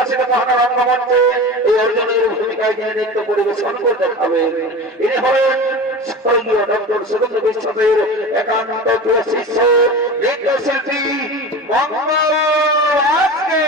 প্রকাশিত মহানার অঙ্গমঞ্চে এই অর্জনের ভূমিকায় যিনি নৃত্য পরিবেশন করে দেখাবেন ইনি হলেন স্বর্গীয় ডক্টর সুরেন্দ্র বিশ্বাসের একান্ত প্রিয় শিষ্য নৃত্যশিল্পী মঙ্গল আজকে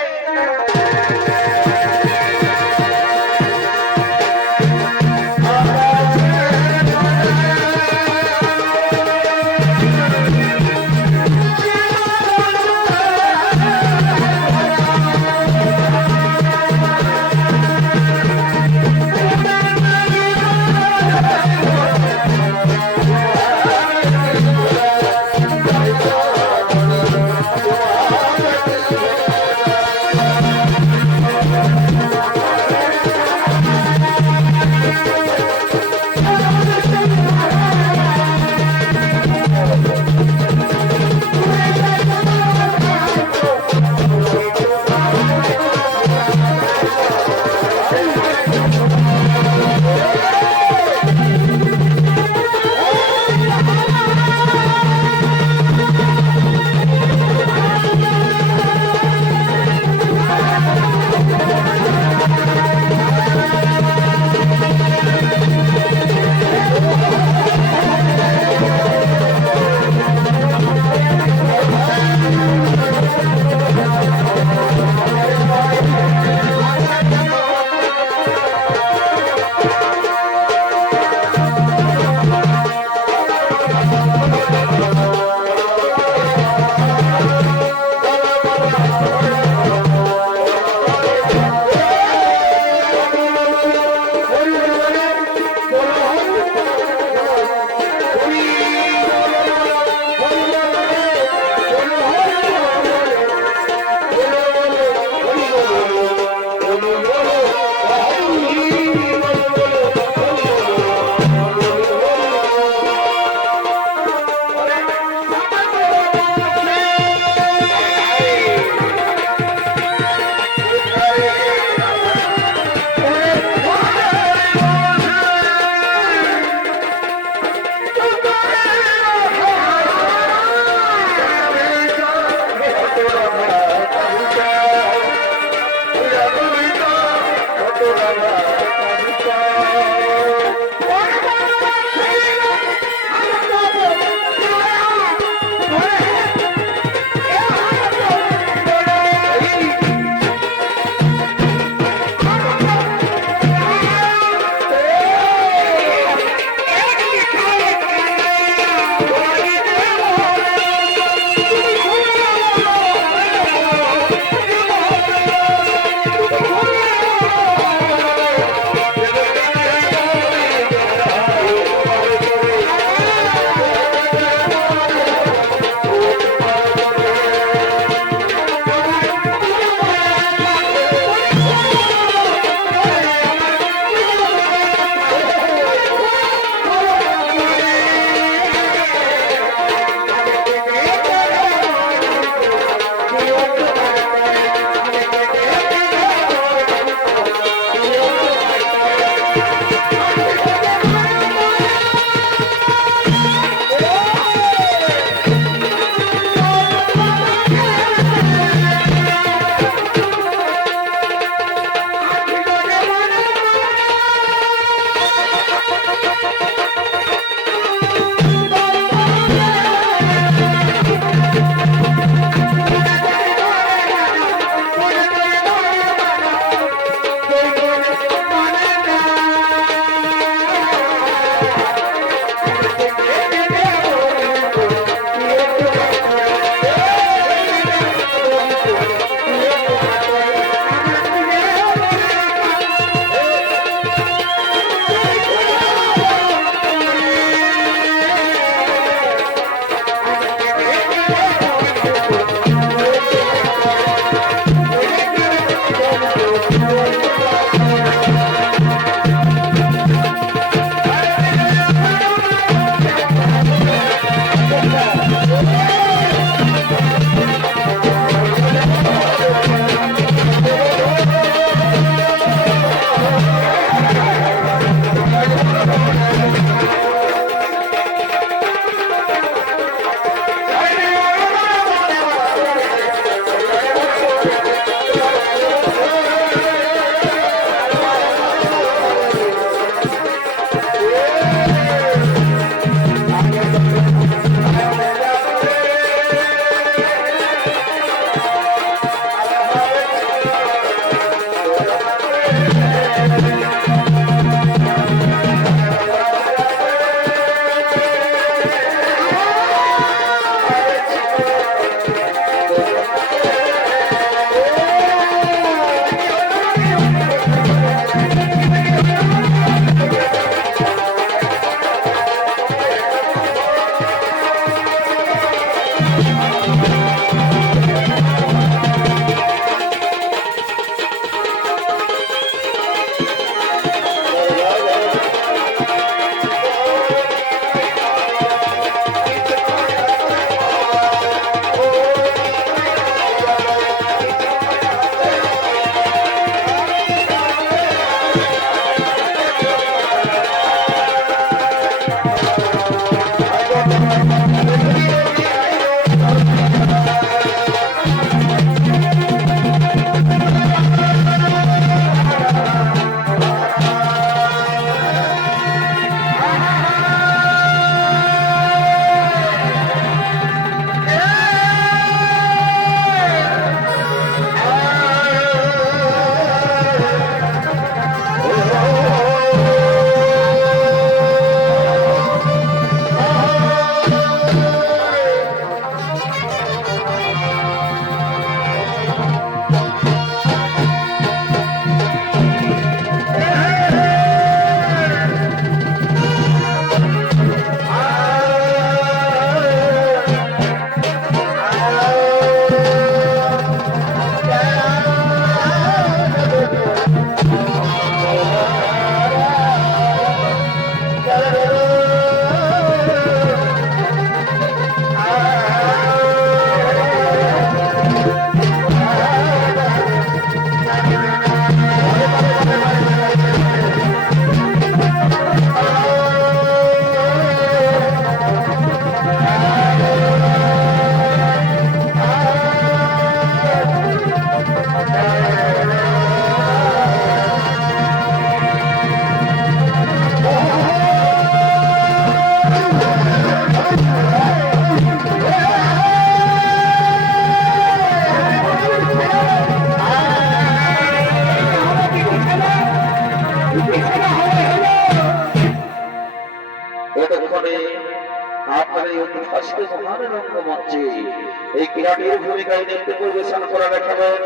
এই কিরাটের ভূমিকায় নৃত্য পরিবেশন করা দেখাবেন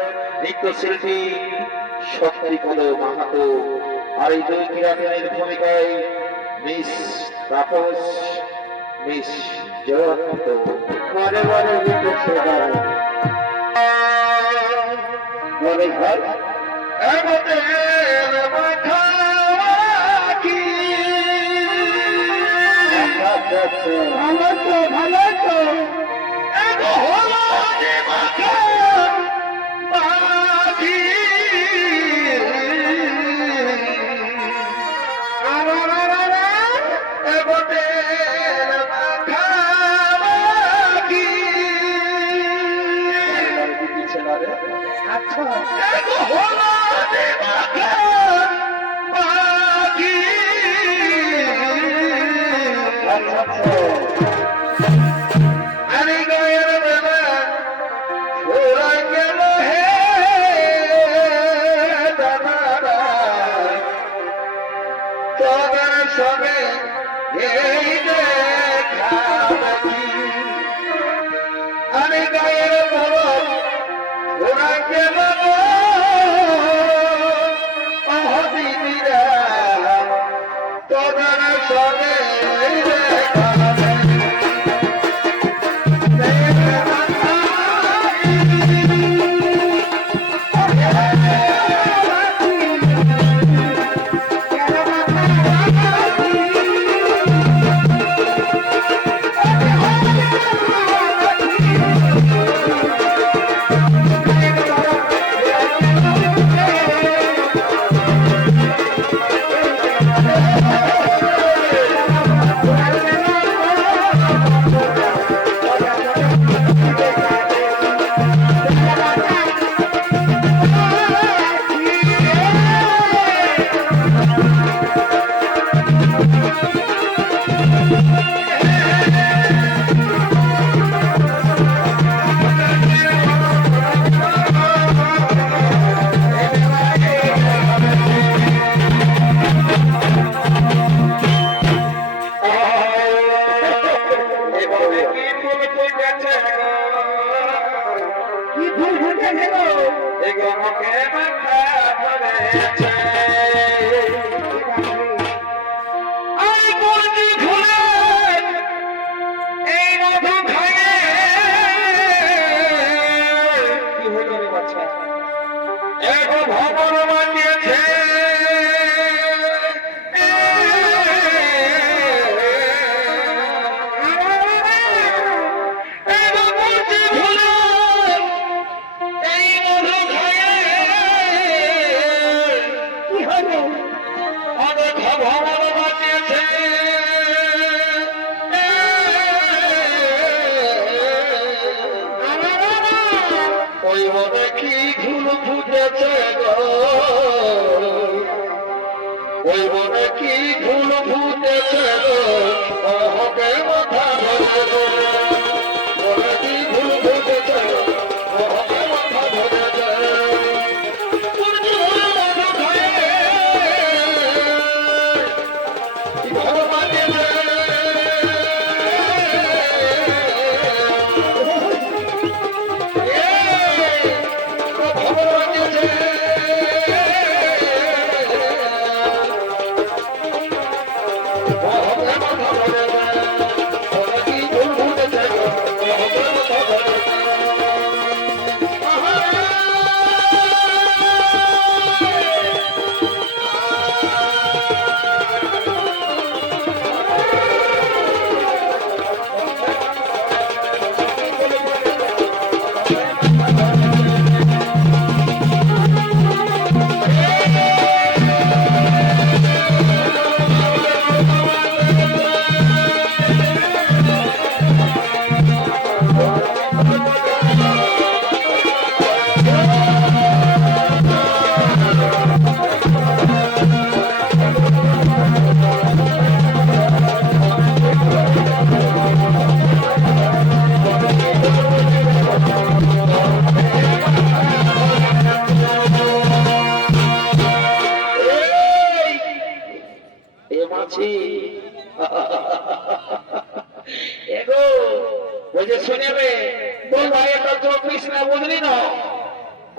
নৃত্যশিল্পী শক্তিপদ মাহাতো। আর এই দুই কিরাটের ভূমিকায় মিস তাপস, মিস জয়ন্ত। মনে মনে মনে হয় ভালো তো ভালো তো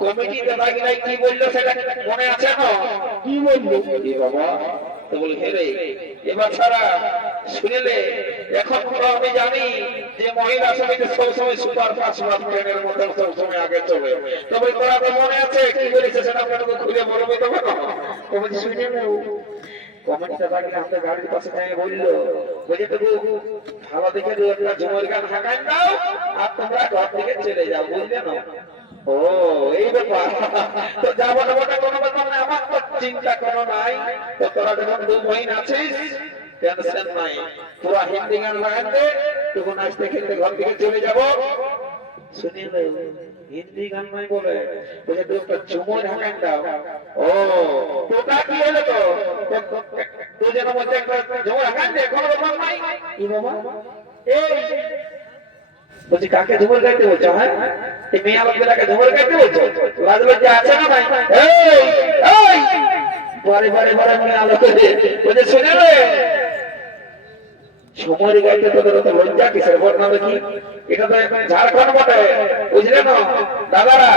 কমিটিতে বাগিরাই কি বললো সেটা মনে আছে না? কি বললো? কি বাবা তো বলি হেরে এবার সারা শুনলে এখন তো আমি জানি যে মহিলা সমিতি সবসময় সুপার ফাস্ট ট্রেনের মধ্যে সবসময় আগে চলে। তবে তোরা তো মনে আছে কি বলেছে সেটা আপনাকে খুলে বলবে তবে না কমিটি শুনে নেও। কমিটিটা বাগিরা আমাদের গাড়ির পাশে থেকে বললো বুঝে তো ভালো দেখে দু একটা ঝুমুর গান হাঁকান দাও আর তোমরা ঘর থেকে চলে যাও বুঝলে না? ও এই ব্যাপার তো যাবো না বটে কোনো ব্যাপার না আমার তো চিন্তা কোনো নাই তো তোরা যখন 2 মহিনা আছিস টেনশন নাই পুরো হিন্দি গান লাগান দে তখন নাচতে খেলতে ঘর থেকে চলে যাবো শুনিয়ে দেয় হিন্দি গান নাই বলে বুঝে তুই একটা ঝুমুর হাঁকান দাও। ও তোটা কি হলো তো দুজনের মধ্যে একটা ঝুমুর হাঁকান দে কোনো ব্যাপার নাই কি বাবা এই বলছি কাকে ঝুমুর গাইতে বলছো? হ্যাঁ এই মেয়ে আলোকগুলাকে ঝুমুর গাইতে বলছো? লাজ লজ্জা আছে না ভাই? এই এই বারে বারে বারে মেয়ে আলোকে বলছে শুনে রে ঝুমুর গাইতে তোদের তো লজ্জা কিসের বর্ণনা দেখি? এটা তো ঝাড়খণ্ড বটে বুঝলে না দাদারা?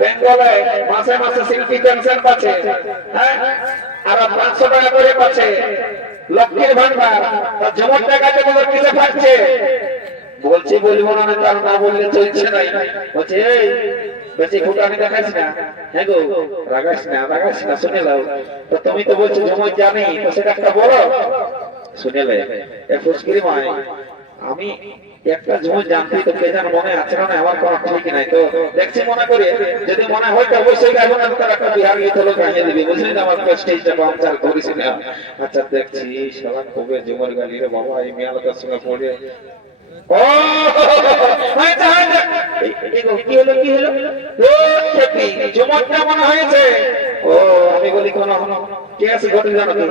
বেঙ্গলে মাসে মাসে শিল্পী পেনশন পাচ্ছে, হ্যাঁ আর 500 টাকা করে পাচ্ছে লক্ষ্মীর ভান্ডার। তার ঝুমুর টাকাতে তোদের কিসে পাচ্ছে? বলছি বলবো না তার না বললে চলছে নাই। বলছে এই বেশি ফুটানি দেখাস না। হ্যাঁ গো রাগাস না শুনে লাও তো তুমি তো বলছো ঝুমুর জানি তো সেটা একটা বলো শুনে লে এ ফুসকিরি মাই আমি একটা ঝুমুর জানতে তো কে যেন মনে আছে না আমার কোনো ঠিক নাই তো দেখছি মনে করে যদি মনে হয় তো অবশ্যই গাইবো না তার একটা বিহার গীত হলো গাইয়ে দিবি বুঝলি না আমার প্রেস্টিজটা কম চাল করিস না। আচ্ছা দেখছি শালা কবে ঝুমুর গালি রে বাবা এই মেয়েটার সঙ্গে পড়ে ও আচ্ছা কি হলো ও খেপি ঝুমুরটা মনে হয়েছে। ও আমি বলি কোন কেস ঘটে জানো তো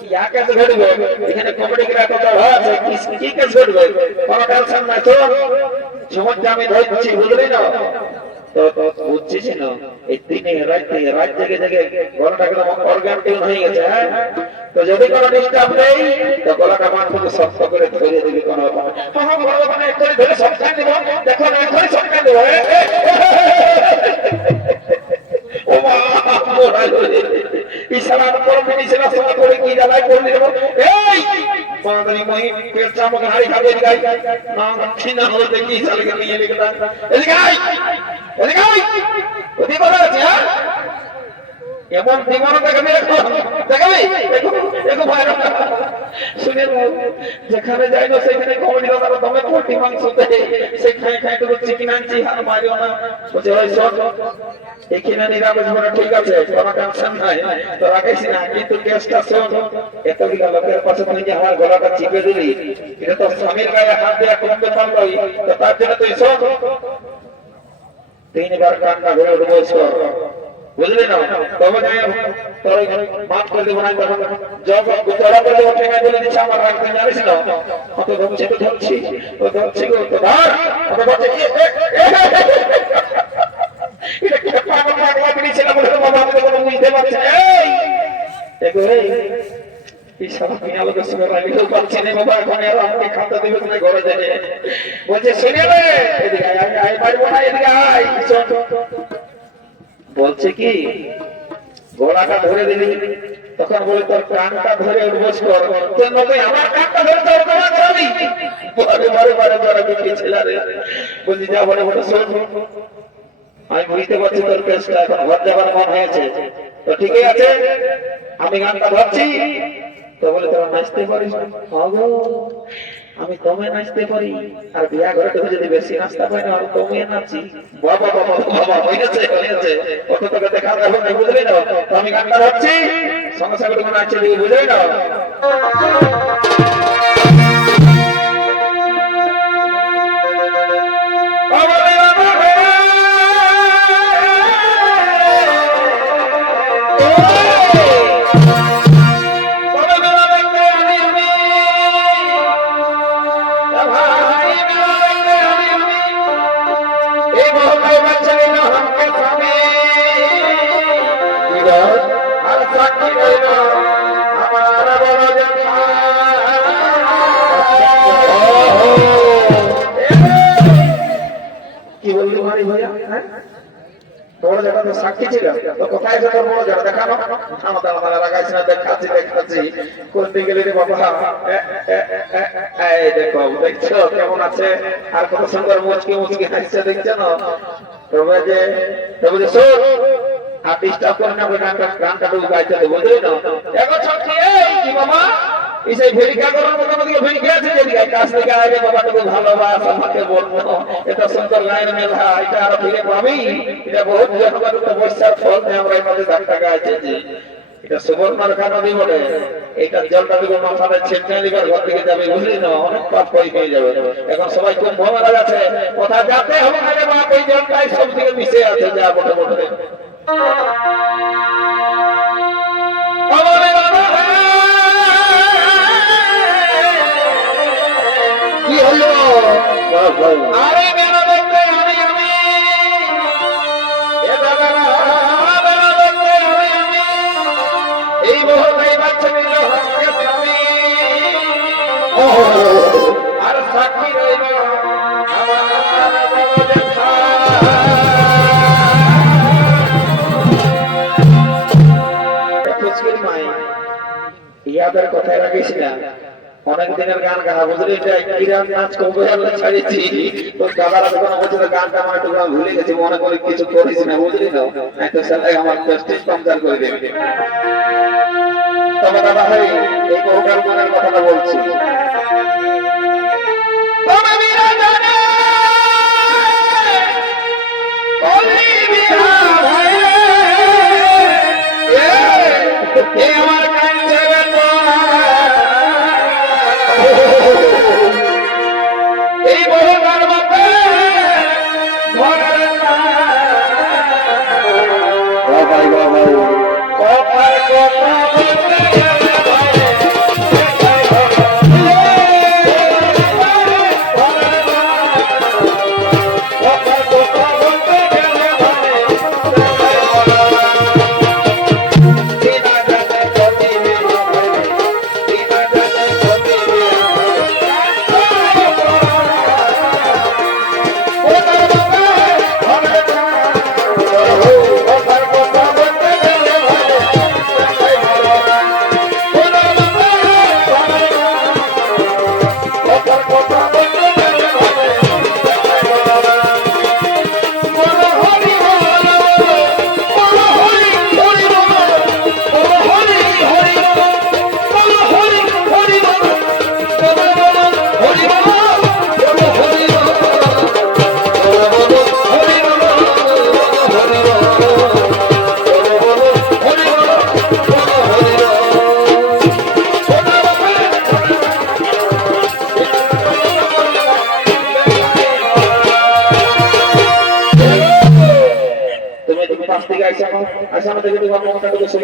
কি কেস ঘটবে এখানে কমেডি করে এত আছে কি কেস ঘটবে কোনো টেনশন নাই তো ঝুমুরটা আমি ধরছি বুঝলি না তো বুঝছিস না এই দিনে রাত জেগে গলাটা একদম অর্গান টিউন হয়ে গেছে। হ্যাঁ তো যদি কোনো ডিস্টার্ব নেই তো গলাটা মান থেকে শক্ত করে ধরে দিবি কোনো হ্যাঁ বড় মানে একটু ধরে শক্ত দেব দেখো না একটু শক্ত দেব ও মা মোরাই ইশারার পর মেডিসিন সঙ্গে করে কি জ্বালাই করলি দেব এই পাগলি মই পেটটা আমাকে হাড়ি খাবে গাই না ঠিক না হলে দেখি চালকে নিয়ে লিখটা এদিকে আই ওদি বলা আছে। হ্যাঁ এমন দিমানো দেখাবি দেখো ভাই শুনে যেখানে যাই না সেখানে কমেডি দাদা দমে পোল্ট্রি মাংস দেয় সেখানে খাই তো চিকেন আনছি আর মারিও না বলছে ওই সব এখানে নিরামিষ বলে ঠিক আছে কোনো টেনশন নাই তো রাখিস না কিন্তু কেসটা শোন এতগুলো লোকের পাশে তুই যে আমার গলাটা চিপে দিলি এটা তো স্বামীর গায়ে হাত দেওয়া কমতে পারলোই তো তার জন্য তুই শোন 3 বার কান্না ধরে উঠবো বুঝলি না তবে যাই তোর মাফ করে দেবো না জব তোরা বলে ওঠে না বলে দিচ্ছে আমার রাখতে জানিস না কত ধরছি গো তো ধর কত বলছে এটা কি পাগল পাগলা দিয়েছিল বলে বাবা আমি তো কোনো বুঝতে পারছি না এই সব আলোকের সঙ্গে লাগিয়েও পারছি না বাবা এখন আর আমাকে খাতা দেবে না ঘরে যাবে বলছে শুনে রে এদিকে আয় পারবো না এদিকে আয় বলছে কি গলাটা ধরে দিলি তখন বলে তোর কানটা ধরে উঠবস কর তুই বলবে আমার কানটা ধরে তোর তোমার করবি বারে বারে ধরে বিক্রি ছেলে রে বলছি যা বলে বলে শোন আমি বুঝতে পারছি তোর কেসটা এখন ঘর যাবার মন হয়েছে তো ঠিকই আছে আমি গানটা ধরছি তো বলে তোরা নাচতে পারিস আমি তোমে নাচতে পারি আর বিয়া ঘরে তুমি যদি বেশি নাচতে পারি না আমি তোমে নাচি বাবা বাবা বাবা হয়েছে হয়েছে কত তোকে দেখা যাবে না বুঝলি না তো আমি গানটা ধরছি সঙ্গে সঙ্গে তুমি নাচছে দিকে বুঝলি না কি বললি মারি ভাইয়া হ্যাঁ বড় যেটা তো সাক্ষী ছিল তো কোথায় যেত বড় যেটা দেখানো আমাদের আমার লাগাইছি না দেখাচ্ছি করতে গেলে রে বাবা এই দেখো দেখছো কেমন আছে আর কত সুন্দর মুচকি মুচকি হাসছে দেখছো না তবে যে শোন আর ডিস্টার্ব করে না ওই গানটা তো গাইতে হবে বুঝলি না দেখো ছটকি এই কি বাবা इसे भेड़िका करो तो मतलब ये भेड़िका से यदि काश लेके आए रे बाबा को ভালোবাস আমাকে বলবো এটা সুন্দর লাইন মেলা এটা আর ফিরে পাবি এটা বহুত জনগণ তো বর্ষার ফল নে আমরা এমনি ধাক্কা গাইছে যে এটা সুবর্ণার কারণে বলে এটা জলটা দিব মাথাতে ছেড়ে নিবার ঘর থেকে যাবে বুঝলি না অনেক পাপ কই হয়ে যাবে এখন সবাই খুব ভোলা যাচ্ছে কথা যাতে হবে না রে বাপ এই জলটাই সব থেকে মিশে আছে যা বটে বটে আমারে বাবা কি হলো আরে মেরা দেখতে আমি এ দাদা মেরা দেখতে আমি এই মহল্লায় বাচ্চা নিল হাসকে আমি আর সাক্ষী রইল আমার দেখা ফুচকির মাই ইয়াদের কথায় রাখিস না অনেক দিনের গান গানা বুঝলি কিরাম নাচ কবে আমরা ছাড়িয়েছি তো দাদারা যখন বলছিল গানটা আমার একটু ভুলে গেছি মনে করে কিছু করিস না বুঝলি না তো সেটাই আমার প্রেস্টিজ কমজার করে দেবে তবে দাদা ভাই এই বহুকাল মনের কথাটা বলছি আমার এই বহু গান মতে ধরেন না বাবাই বাবাই কথার কথা বলতে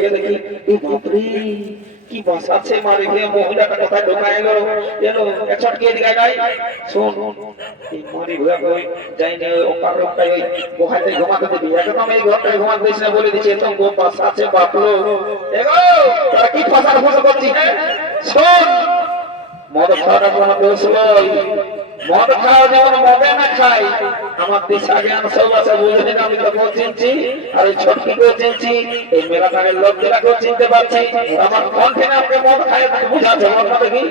গেলে কি বসাচ্ছে মারি দিয়ে মহিলাটা কোথায় ঢোকায় গেল যেন একশট কে দিকে গাই শোন এই মারি ভুয়া কই যাই না ওপার লোকটাই ওই গোহাতে ঘুমাতে দিবি একদম এই ঘরটায় ঘুমাতে দিস না বলে দিচ্ছে এত গো বসাচ্ছে বাপলো এগো তোরা কি ফাসার ফসা করছিস হ্যাঁ শোন মদ খাওয়াটা কোনো দোষ নয় মদ খাওয়া যেমন মদে না খাই, আমার দিশা জ্ঞান সব আছে, বুঝলেন? আমি তো চিনছি, আর ওই ছোটকিকেও চিনছি, এই মেলাটাকে লোকজনাকেও চিনতে পারছি। আমার কণ্ঠে না আপনি মদ খাই বুঝাচ্ছে, মদ না দেখি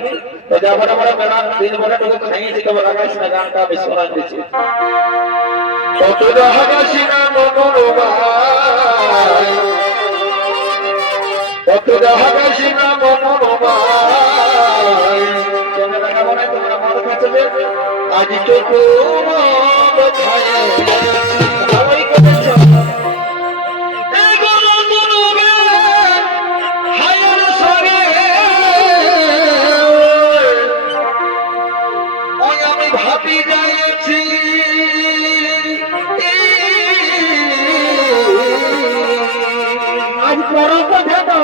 তো যাবার আমরা মেলা দিন ভরে টুকু খাইয়েছি, তবে লাগাইছি না, গানটা আমি শোনাই দিচ্ছি। কতটা হাসি না মনোরমা, কতটা হাসি না মনোরমা, আজ তো আমি ভাবি যাচ্ছি আজ বড় কথা তো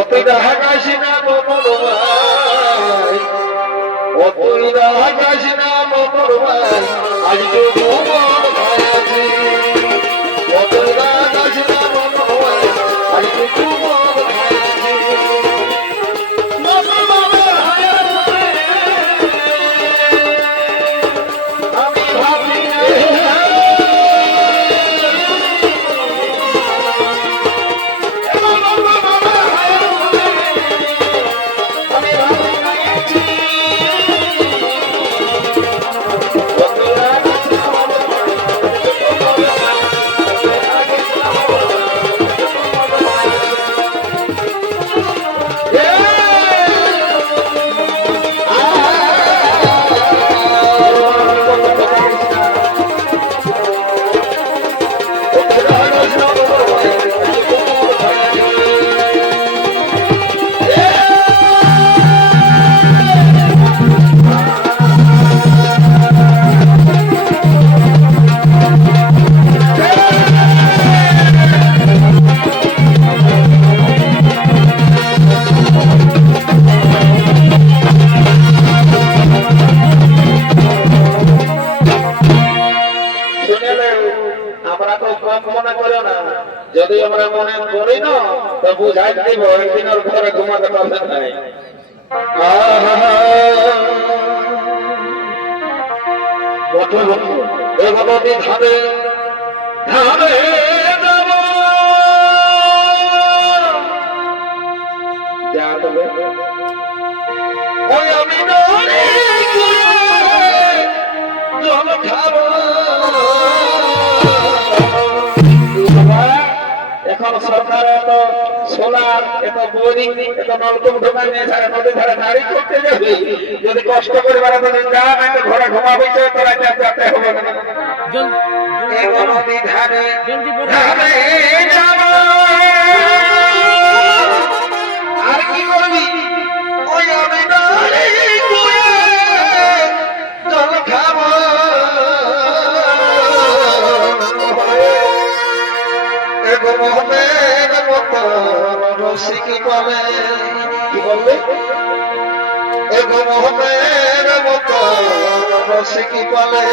অতটা হাসি না মনোরমাই, অতটা হাসি না মনোরমাই, আজ তো তোমার ভায়াছি। অতটা হাসি না মনোরমাই, আজ তো তোমার ভায়াছি। আমি ভাবি যদি আমরা মনে করি না তো বুঝাই দিব একদিন ওর ঘরে ঘুমাতে পারবেন নাই। নদী ধারে ধারে ওই আমি জল খাবো। এখন সরকার এত সোলার, এত বোরিং, এত নলকূপ ঢোকায় নিয়ে নদী ধারে গাড়ি করতে যাবে, যদি কষ্ট করে বেড়াতে ঘরে ঘুমাবে তোরা যাতে হবে না। নদী ধারে ধারে আর কি করবি ওই আমি জল খাবো। মোহনের মতো রসিকি বলে, কি বলবে? মোহনের মতো রসিকি বলে